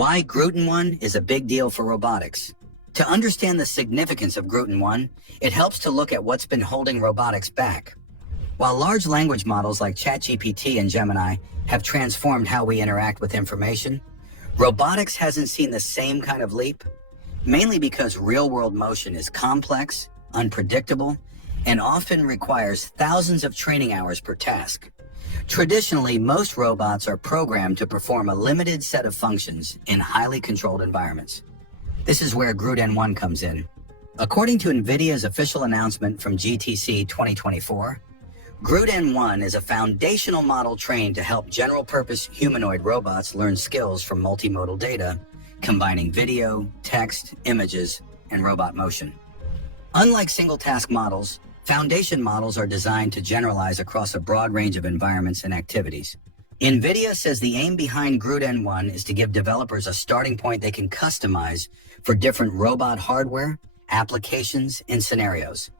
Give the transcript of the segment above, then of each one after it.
Why GROOT-1 is a big deal for robotics. To understand the significance of GROOT-1, it helps to look at what's been holding robotics back. While large language models like ChatGPT and Gemini have transformed how we interact with information, robotics hasn't seen the same kind of leap, mainly because real-world motion is complex, unpredictable, and often requires thousands of training hours per task. Traditionally, most robots are programmed to perform a limited set of functions in highly controlled environments. This is where GROOT-N1 comes in. According to NVIDIA's official announcement from GTC 2024, GROOT-N1 is a foundational model trained to help general-purpose humanoid robots learn skills from multimodal data, combining video, text, images, and robot motion. Unlike single-task models, foundation models are designed to generalize across a broad range of environments and activities. NVIDIA says the aim behind GROOT-N1 is to give developers a starting point they can customize for different robot hardware, applications, and scenarios.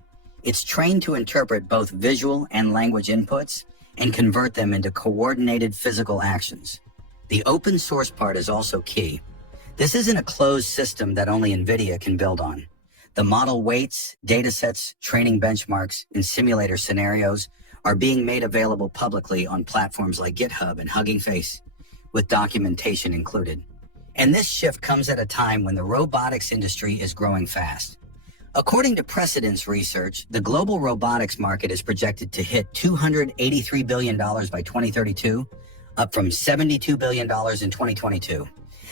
It's trained to interpret both visual and language inputs and convert them into coordinated physical actions. The open source part is also key. This isn't a closed system that only NVIDIA can build on. The model weights, datasets, training benchmarks, and simulator scenarios are being made available publicly on platforms like GitHub and Hugging Face, with documentation included. And this shift comes at a time when the robotics industry is growing fast. According to Precedence Research, the global robotics market is projected to hit $283 billion by 2032, up from $72 billion in 2022.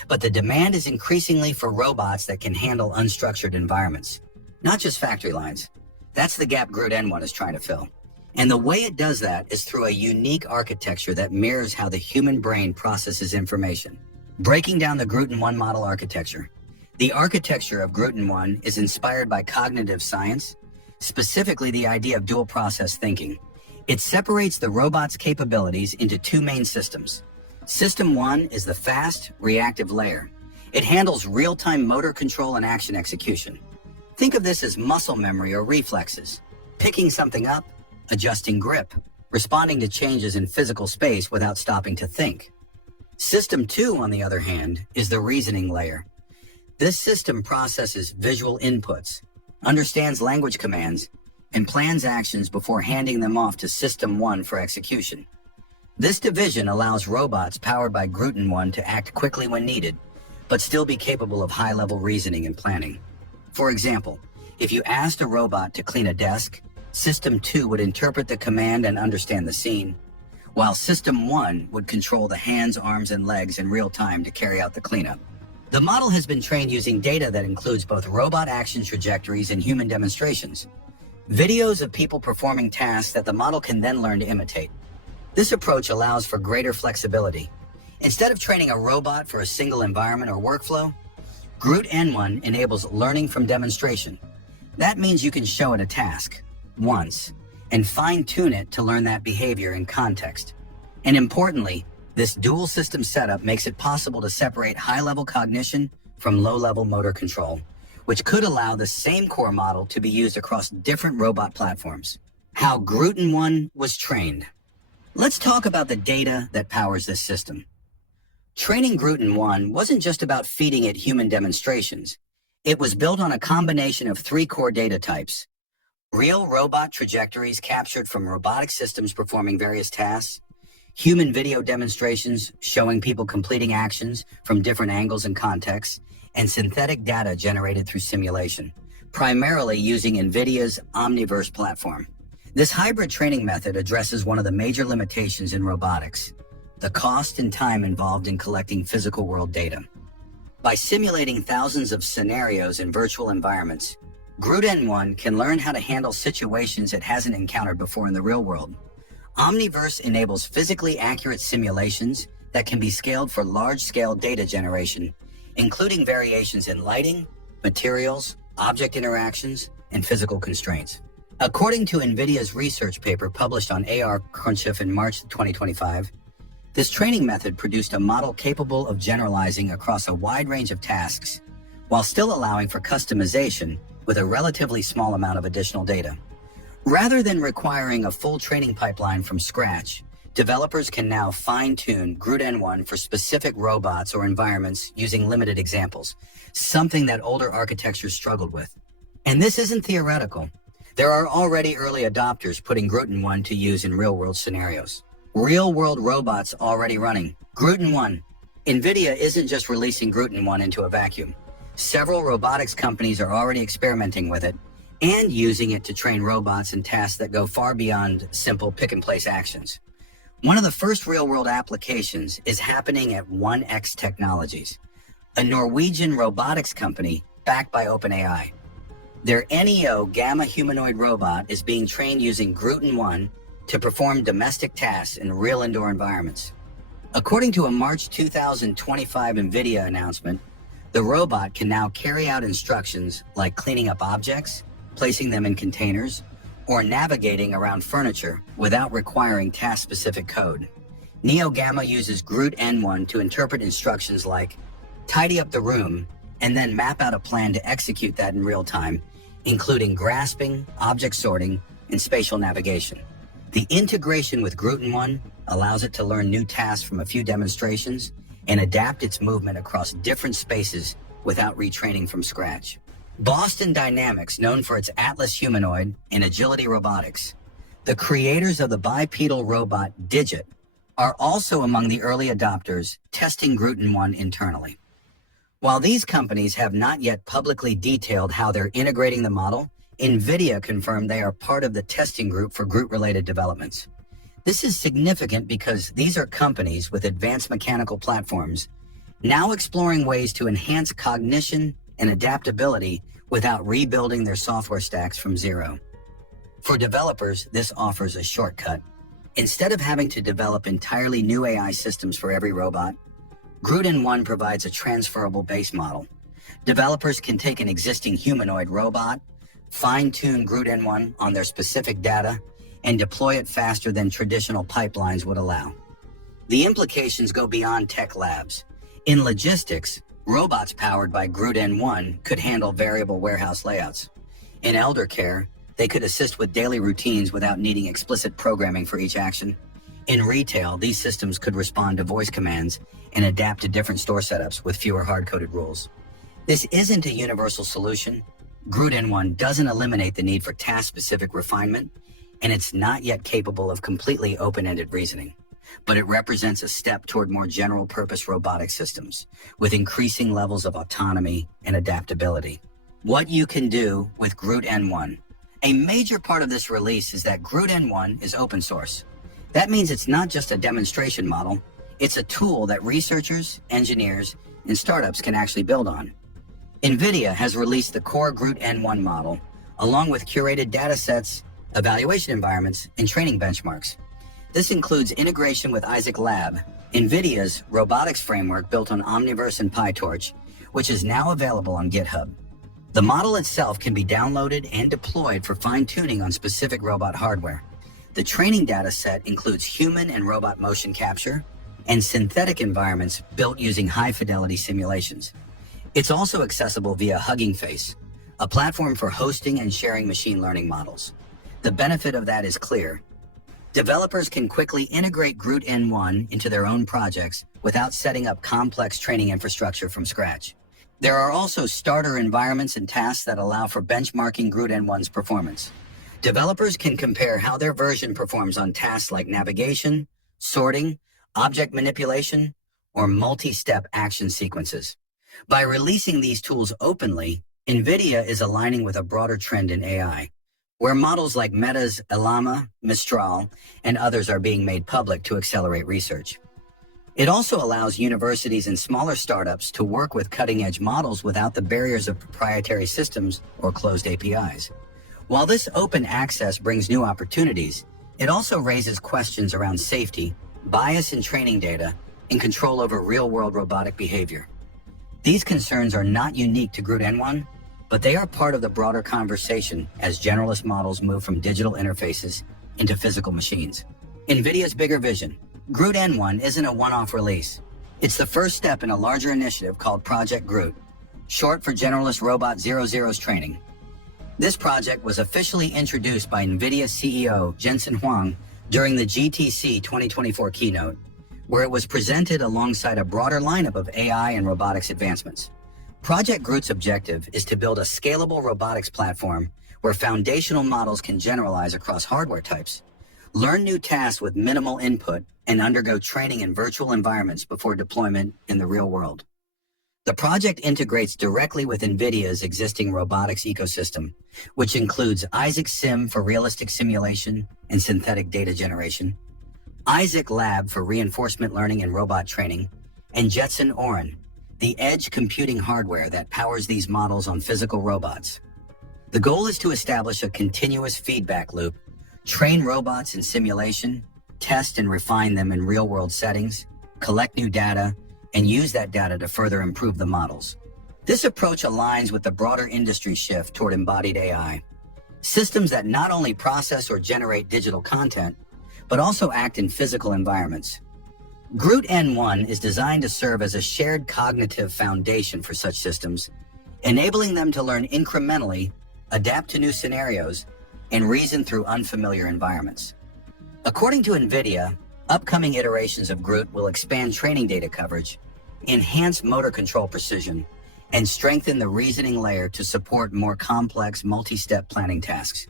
But the demand is increasingly for robots that can handle unstructured environments, not just factory lines. That's the gap GROOT-N1 is trying to fill. And the way it does that is through a unique architecture that mirrors how the human brain processes information. Breaking down the GROOT-N1 model architecture. The architecture of GROOT-N1 is inspired by cognitive science, specifically the idea of dual process thinking. It separates the robot's capabilities into two main systems. System 1 is the fast, reactive layer. It handles real-time motor control and action execution. Think of this as muscle memory or reflexes, picking something up, adjusting grip, responding to changes in physical space without stopping to think. System 2, on the other hand, is the reasoning layer. This system processes visual inputs, understands language commands, and plans actions before handing them off to System 1 for execution. This division allows robots powered by GROOT-N1 to act quickly when needed, but still be capable of high-level reasoning and planning. For example, if you asked a robot to clean a desk, System 2 would interpret the command and understand the scene, while System 1 would control the hands, arms, and legs in real time to carry out the cleanup. The model has been trained using data that includes both robot action trajectories and human demonstrations, videos of people performing tasks that the model can then learn to imitate. This approach allows for greater flexibility. Instead of training a robot for a single environment or workflow, GROOT-N1 enables learning from demonstration. That means you can show it a task once and fine-tune it to learn that behavior in context. And importantly, this dual system setup makes it possible to separate high-level cognition from low-level motor control, which could allow the same core model to be used across different robot platforms. How GROOT-N1 was trained. Let's talk about the data that powers this system. Training GROOT-N1 wasn't just about feeding it human demonstrations. It was built on a combination of three core data types: real robot trajectories captured from robotic systems performing various tasks, human video demonstrations showing people completing actions from different angles and contexts, and synthetic data generated through simulation, primarily using NVIDIA's Omniverse platform. This hybrid training method addresses one of the major limitations in robotics: the cost and time involved in collecting physical world data. By simulating thousands of scenarios in virtual environments, GROOT-N1 can learn how to handle situations it hasn't encountered before in the real world. Omniverse enables physically accurate simulations that can be scaled for large-scale data generation, including variations in lighting, materials, object interactions, and physical constraints. According to NVIDIA's research paper published on AR Crunchif in March 2025, this training method produced a model capable of generalizing across a wide range of tasks, while still allowing for customization with a relatively small amount of additional data. Rather than requiring a full training pipeline from scratch, Developers can now fine-tune GROOT N1 for specific robots or environments using limited examples, something that older architectures struggled with. And this isn't theoretical. There are already early adopters putting GROOT N1 to use in real-world scenarios. Real-world robots already running. GROOT N1. NVIDIA isn't just releasing GROOT N1 into a vacuum. Several robotics companies are already experimenting with it and using it to train robots in tasks that go far beyond simple pick-and-place actions. One of the first real-world applications is happening at 1X Technologies, a Norwegian robotics company backed by OpenAI. Their NEO Gamma humanoid robot is being trained using GROOT N1 to perform domestic tasks in real indoor environments. According to a March 2025 NVIDIA announcement, the robot can now carry out instructions like cleaning up objects, placing them in containers, or navigating around furniture without requiring task-specific code. Neo Gamma uses GROOT N1 to interpret instructions like tidy up the room and then map out a plan to execute that in real time, including grasping, object sorting, and spatial navigation. The integration with GROOT N1 allows it to learn new tasks from a few demonstrations and adapt its movement across different spaces without retraining from scratch. Boston Dynamics, known for its Atlas Humanoid and agility robotics, the creators of the bipedal robot Digit, are also among the early adopters testing GROOT N1 internally. While these companies have not yet publicly detailed how they're integrating the model, NVIDIA confirmed they are part of the testing group for GROOT-related developments. This is significant because these are companies with advanced mechanical platforms now exploring ways to enhance cognition and adaptability without rebuilding their software stacks from zero. For developers, this offers a shortcut. Instead of having to develop entirely new AI systems for every robot, GROOT N1 provides a transferable base model. Developers can take an existing humanoid robot, fine-tune GROOT N1 on their specific data, and deploy it faster than traditional pipelines would allow. The implications go beyond tech labs. In logistics, robots powered by GROOT N1 could handle variable warehouse layouts. In elder care, they could assist with daily routines without needing explicit programming for each action. In retail, these systems could respond to voice commands and adapt to different store setups with fewer hard-coded rules. This isn't a universal solution. GROOT N1 doesn't eliminate the need for task-specific refinement, and it's not yet capable of completely open-ended reasoning. But it represents a step toward more general-purpose robotic systems with increasing levels of autonomy and adaptability. What you can do with GROOT N1. A major part of this release is that GROOT N1 is open source. That means it's not just a demonstration model, it's a tool that researchers, engineers, and startups can actually build on. NVIDIA has released the core GROOT N1 model, along with curated datasets, evaluation environments, and training benchmarks. This includes integration with Isaac Lab, NVIDIA's robotics framework built on Omniverse and PyTorch, which is now available on GitHub. The model itself can be downloaded and deployed for fine-tuning on specific robot hardware. The training data set includes human and robot motion capture and synthetic environments built using high-fidelity simulations. It's also accessible via Hugging Face, a platform for hosting and sharing machine learning models. The benefit of that is clear. Developers can quickly integrate GROOT N1 into their own projects without setting up complex training infrastructure from scratch. There are also starter environments and tasks that allow for benchmarking GROOT N1's performance. Developers can compare how their version performs on tasks like navigation, sorting, object manipulation, or multi-step action sequences. By releasing these tools openly, NVIDIA is aligning with a broader trend in AI, where models like Meta's Llama, Mistral, and others are being made public to accelerate research. It also allows universities and smaller startups to work with cutting-edge models without the barriers of proprietary systems or closed APIs. While this open access brings new opportunities, it also raises questions around safety, bias in training data, and control over real-world robotic behavior. These concerns are not unique to GROOT N1, but they are part of the broader conversation as generalist models move from digital interfaces into physical machines. NVIDIA's bigger vision. GROOT N1 isn't a one-off release. It's the first step in a larger initiative called Project GROOT, short for Generalist Robot 00's training. This project was officially introduced by NVIDIA CEO Jensen Huang during the GTC 2024 keynote, where it was presented alongside a broader lineup of AI and robotics advancements. Project GROOT's objective is to build a scalable robotics platform where foundational models can generalize across hardware types, learn new tasks with minimal input, and undergo training in virtual environments before deployment in the real world. The project integrates directly with NVIDIA's existing robotics ecosystem, which includes Isaac Sim for realistic simulation and synthetic data generation, Isaac Lab for reinforcement learning and robot training, and Jetson Orin, the edge computing hardware that powers these models on physical robots. The goal is to establish a continuous feedback loop, train robots in simulation, test and refine them in real-world settings, collect new data, and use that data to further improve the models. This approach aligns with the broader industry shift toward embodied AI, systems that not only process or generate digital content, but also act in physical environments. GROOT N1 is designed to serve as a shared cognitive foundation for such systems, enabling them to learn incrementally, adapt to new scenarios, and reason through unfamiliar environments. According to NVIDIA, upcoming iterations of GROOT will expand training data coverage, enhance motor control precision, and strengthen the reasoning layer to support more complex multi-step planning tasks.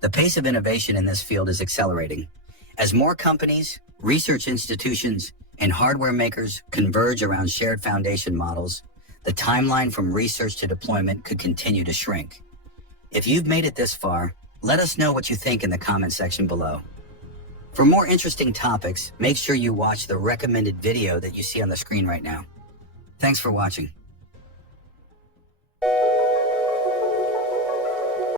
The pace of innovation in this field is accelerating. As more companies, research institutions, and hardware makers converge around shared foundation models, the timeline from research to deployment could continue to shrink. If you've made it this far, let us know what you think in the comment section below. For more interesting topics, make sure you watch the recommended video that you see on the screen right now. Thanks for watching.